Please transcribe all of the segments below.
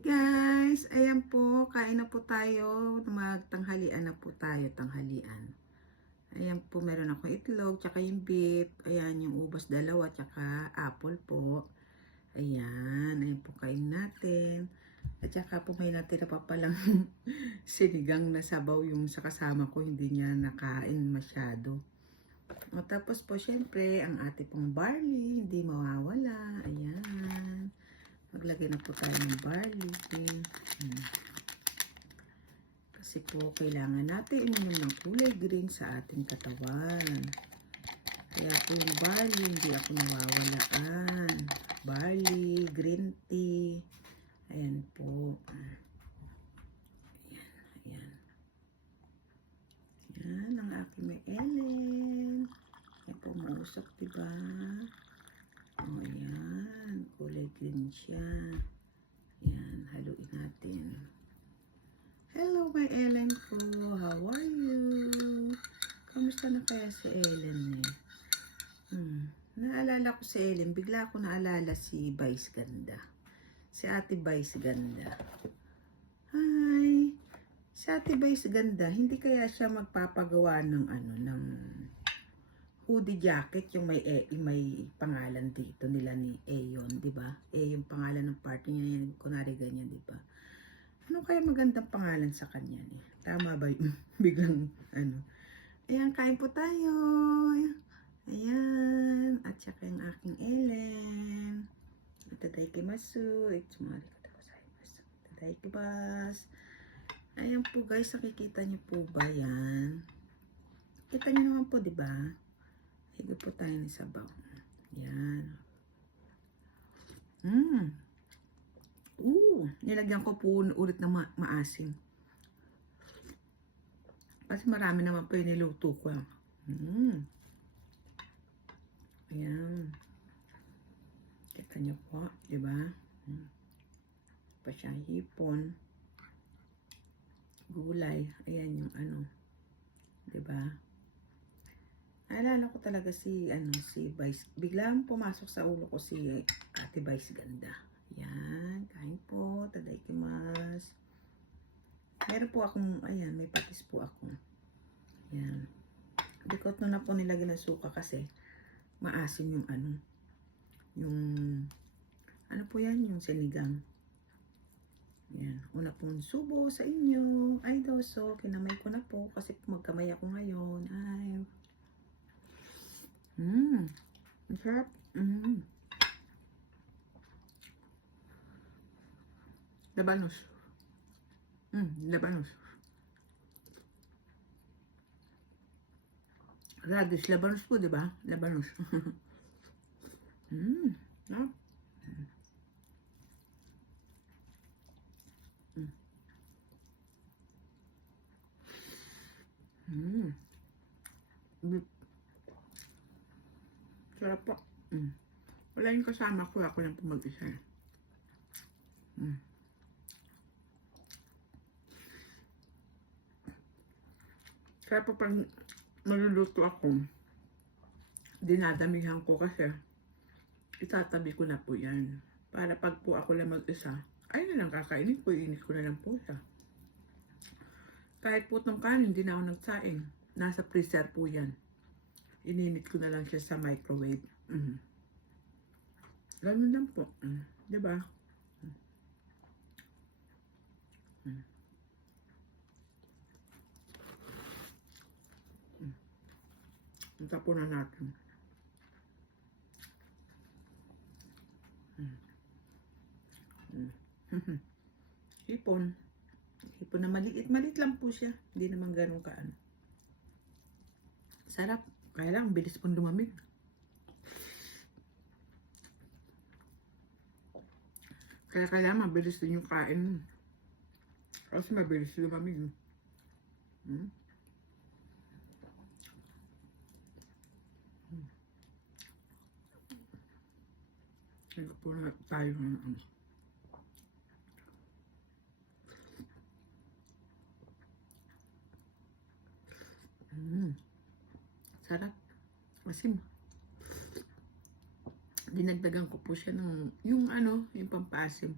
Guys, ayan po, kain na po tayo, magtanghalian na po tayo, tanghalian. Ayan po, meron ako itlog, tsaka yung beef, ayan yung ubas dalawa, tsaka apple po. Ayan po kain natin. At tsaka po may natira pa palang sinigang na sabaw yung sa kasama ko, hindi niya nakain masyado. O, tapos po, syempre, ang ate pong barley, hindi mawawala. Ayan. Maglagay na po tayo ng barley. Kasi po, kailangan natin uminom ng kulay green sa ating katawan. Kaya po yung barley, hindi ako nawawalaan. Barley, green tea. Ayan po. Ayan. Ayan ang aking may Ellen. Ayan po, mausap, diba? O, ayan. Kulay green siya. Ayan, haluin natin. Hello, my Ellen ko. How are you? Kamusta na kaya si Ellen eh? Naalala ko si Ellen. Bigla ako naalala si Vice Ganda. Si Ate Vice Ganda. Hi! Si Ate Vice Ganda, hindi kaya siya magpapagawa ng ng hoodie jacket yung may pangalan dito nila ni Ayon, di ba? Yung pangalan ng party niya yan, kunwari ganyan, di ba? Ano kaya magandang pangalan sa kanya ni? Tama ba yung biglang Ayan, kain po tayo. Ayan, at saka yung aking Ellen. Itadakimasu, itsumarikata gozaimasu. Itadakimasu. Ayan po guys, nakikita niyo po ba yan? Kita niyo naman po, di ba? Higop po tayo ng sabaw. Yan. Nilagyan ko po ulit ng maasim. Kasi marami naman po yung niluto ko. Ayan. Kita niyo po, di ba? Pa siya hipon. Gulay. Ayan yung di ba? Naalala ko talaga si Vice. Biglang pumasok sa ulo ko si Ate Vice Ganda. Yan, kain po, tadaikimasu. Meron po akong, ayan, may patis po ako. Yan. Bikot na po nilagyan ng suka kasi maasim yung yung po yan, yung sinigang. Yan, una pong subo sa inyo. Ay, doso, kinamay ko na po kasi magkamay ako ngayon. Ay, ang sarap. Labanos. Labanos. Radish, labanos po, diba? Labanos. No? Sarap po. Wala yung kasama ko. Ako lang po mag-isa. Kaya po pag maluluto ako, dinadamihan ko kasi itatabi ko na po yan. Para pag po ako lang mag-isa, ay na lang kakainin ko, iinit ko na lang po siya. Kahit po itong kanin, hindi na ako nagsaing. Nasa freezer po yan. Ininit ko na lang siya sa microwave. Ganun lang po. Diba? Tapunan natin. Hipon. Hipon na maliit. Maliit lang po siya. Hindi naman ganun kaano. Sarap. Kaya lang, bilis pong lumamig. Kaya kailangan mabilis din yung kain. Kasi mabilis lumamig. Kaya po na tayo ng sarap. Asim. Dinagdagan ko po siya ng yung pampasim.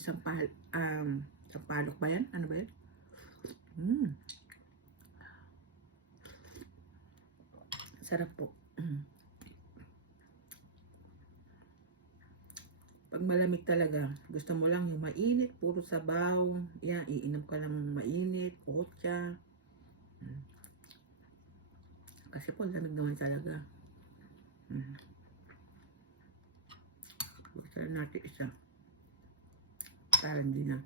sampalok ba yan? Ano ba yan? Mm. Sarap po. Pag malamig talaga, gusto mo lang yung mainit, puro sabaw. Yan, iinom ka lang mainit, kotsa. Kasi po, lamig naman talaga. Buksan natin isa. Para hindi na.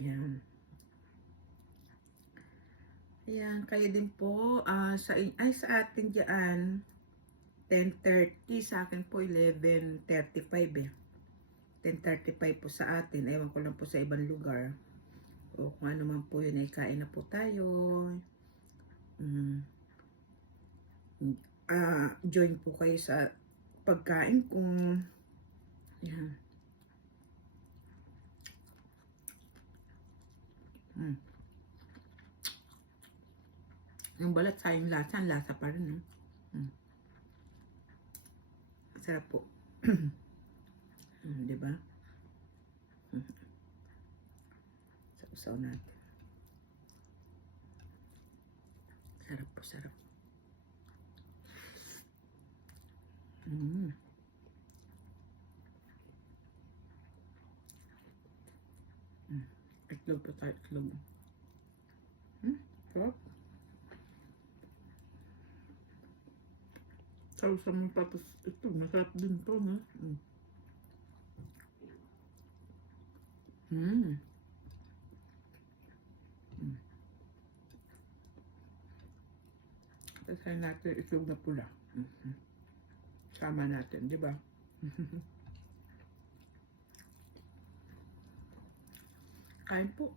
Ayan. Ayan, kayo din po. Sa atin dyan, 10:30. Sa akin po, 11:35 eh. 10:35 po sa atin. Ewan ko lang po sa ibang lugar. O kung ano man po yun, ay kain na po tayo. Join po kayo sa pagkain kung yan. Yung balat sa yung lasa pa rin. Sarap po. Diba? Sausaw natin. Sarap po, sarap. Itlog po tayo, itlog. Sarap. Sausaw mo tapos itlog, masarap din to, no? Tasay natin itlog na pula. Sama natin, di ba? Kain po.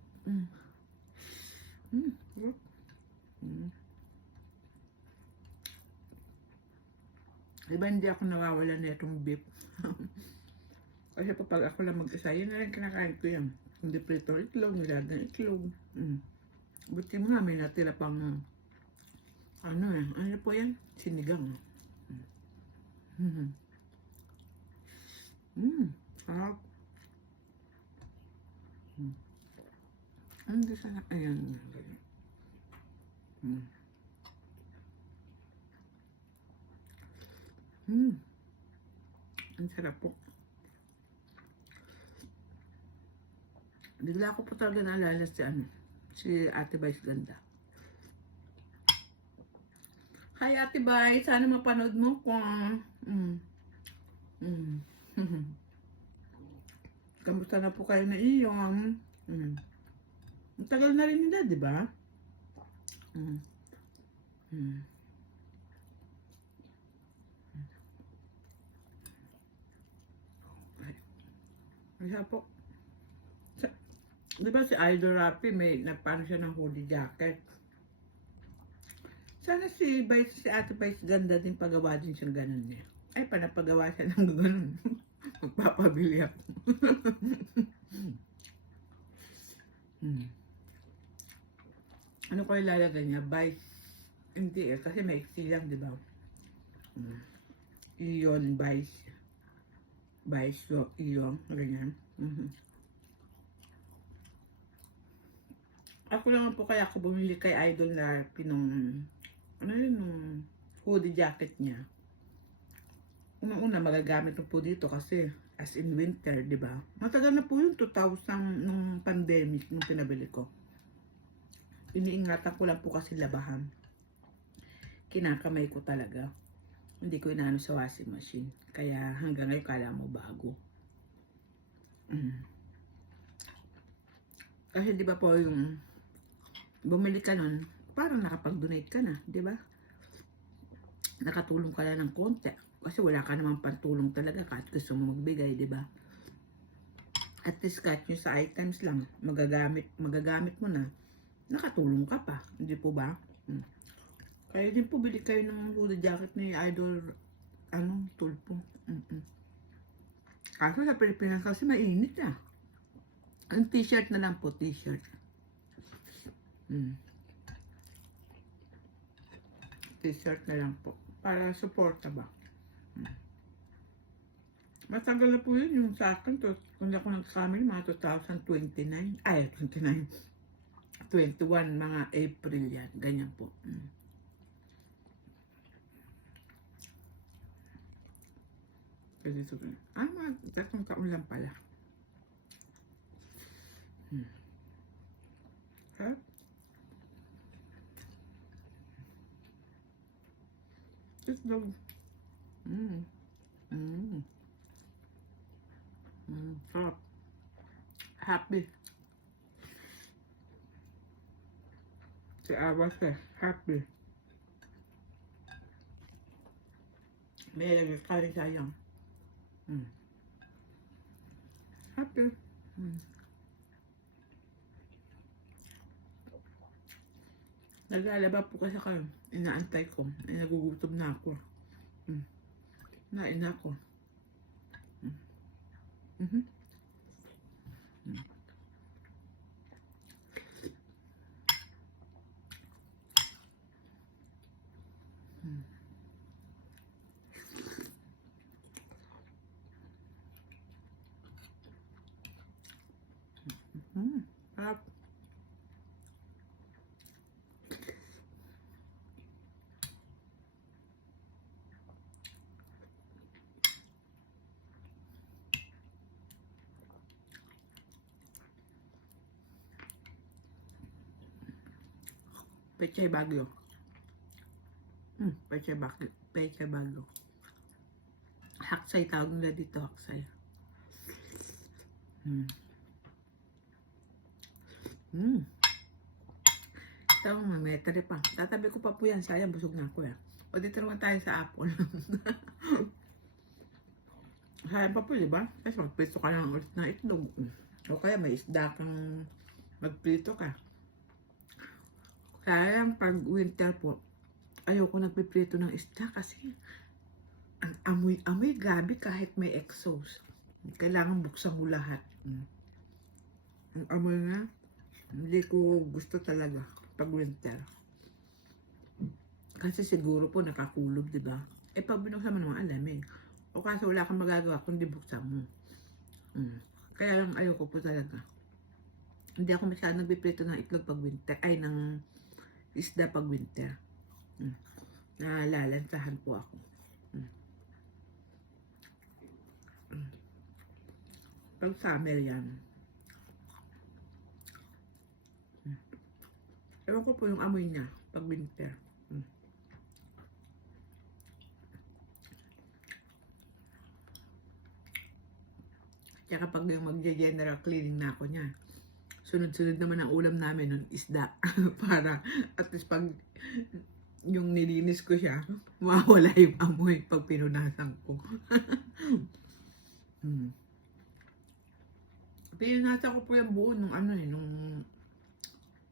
Diba hindi ako nawawala na itong beef? Kasi pag ako lang mag-isa, yun na rin kinakain ko yan. Hindi prito itlog, nilagang itlog. Buti mo nga, may natira pang ano po yan? Sinigang. Sarap. Hindi sana, ayan. Ang sarap po. Bigla ko po talaga naalala si Ate Vice Ganda. Hi Ate Vice, sana mapanood mo kung kamusta na po kayo na iyon? Ang tagal na rin nila, di ba? Kaya po, di ba si Idol Rapi may nagpaano siya ng hoodie jacket? Sana si Ate Vice Ganda din pagawa din siyang ganun niya. Ay, panapagawa siya ng ganun. Magpapabili ako. Ano ko ilalagay niya? Vice. Hindi kasi may lang, di ba? Iyon, Vice. Vice, iyon. Ganyan. Ako naman po kaya ako bumili kay Idol na hoodie jacket niya. Una magagamit po dito kasi as in winter, di ba? Matagal na po yung 2000 nung pandemic nung pinabili ko. Iniingatan ko lang po kasi labahan. Kinakamay ko talaga. Hindi ko inaano sa washing machine. Kaya hanggang ngayon kala mo bago. Kasi di ba po yung bumili ka nun, parang nakapag-donate ka na, di ba? Nakatulong ka na ng konti. Kasi wala ka namang pantulong talaga kahit gusto mo magbigay, di ba? At least kahit yung sa items lang, magagamit mo na, nakatulong ka pa, hindi po ba? Kaya din po bili kayo ng hoodie jacket ni Idol, Tulpo. Kaso sa Pilipinas kasi mainit ah. Ang t-shirt na lang po, t-shirt. T-shirt na lang po. Para suporta ba? Matagal na po yun yung sa akin. To, kung di ako nagkamali, mga 2029. Ay, 29. 21, mga April yan. Ganyan po. Pwede ito. Mga 3 taon lang pala. Ha? Just dog. Sarap. Happy. Si Awas happy. May lagi ka rin sayang. Happy. Nag-aalaba po kasi kayo. Inaantay ko. Ay, nagugutom na ako. Nain na ako. Sarap. Pechay Bagyo. Pechay Bagyo. Pechay Bagyo. Haksay tawag nila dito, haksay. Ito, mametri pa. Tatabi ko pa po yan. Sayang, busog na ako. O, dito naman tayo sa apple. Sayang pa po, diba? Kasi magprito ka lang ulit ng itlog. O kaya may isda kang magprito ka. Sayang pag winter po, ayoko nagpiprito ng isda kasi ang amoy-amoy gabi kahit may exhaust. Kailangan buksan mo lahat. Ang amoy na, hindi ko gusto talaga pag winter. Kasi siguro po nakakulog, di ba? Pag binuksan mo naman alamig. O kasi wala kang magagawa kundi buksan mo. Kaya lang ayoko po talaga. Hindi ako masyadong nagpiprito ng itlog pag winter. Ay, ng isda pag winter. Nalalansahan po ako. Pag summer yan. Ewan ko po yung amoy niya pag winter. Tsaka pag yung mag-general cleaning na ako niya, sunod-sunod naman ang ulam namin nun, isda. Para at least pag yung nilinis ko siya, mawala yung amoy pag pinunasan ko. Pinunasan ko po yung buo nung nung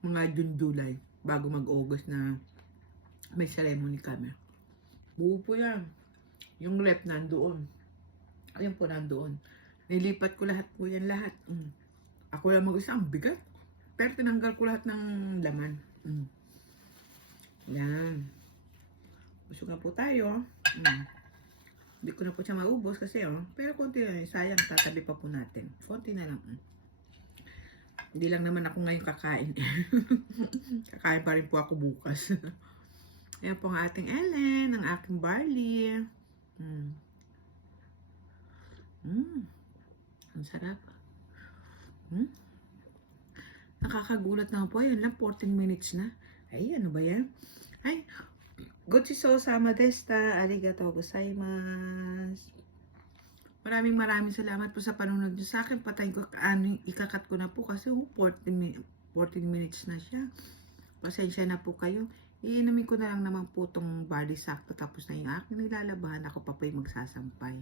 mga June, July, bago mag-August na may ceremony kami. Buo po yan. Yung rep nandoon. Ayun po nandoon. Nilipat ko lahat po yan lahat. Ako lang mag-isa, ang bigat. Pero tinanggal ko lahat ng laman. Yan. Busog na po tayo. Hindi ko na po siya maubos kasi pero konti lang. Sayang, tatabi pa po natin. Konti na lang. Hindi lang naman ako ngayon kakain. Kakain pa rin po ako bukas. Ayan po ang ating Ellen, ang aking barley. Ang sarap. Nakakagulat na po. Ayun lang, 14 minutes na. Ay, ano ba yan? Ay, gochisousama deshita. Arigatou gozaimasu. Maraming salamat po sa panunod niyo sa akin. Patayin ko, ikakat ko na po kasi 14 minutes na siya. Pasensya na po kayo. Iinumin ko na lang naman po itong body sakto tapos na yung aking nilalabahan. Ako pa po yung magsasampay.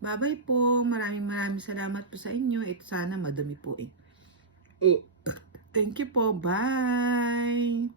Bye-bye po. Maraming salamat po sa inyo. Ito sana madumi po Thank you po. Bye!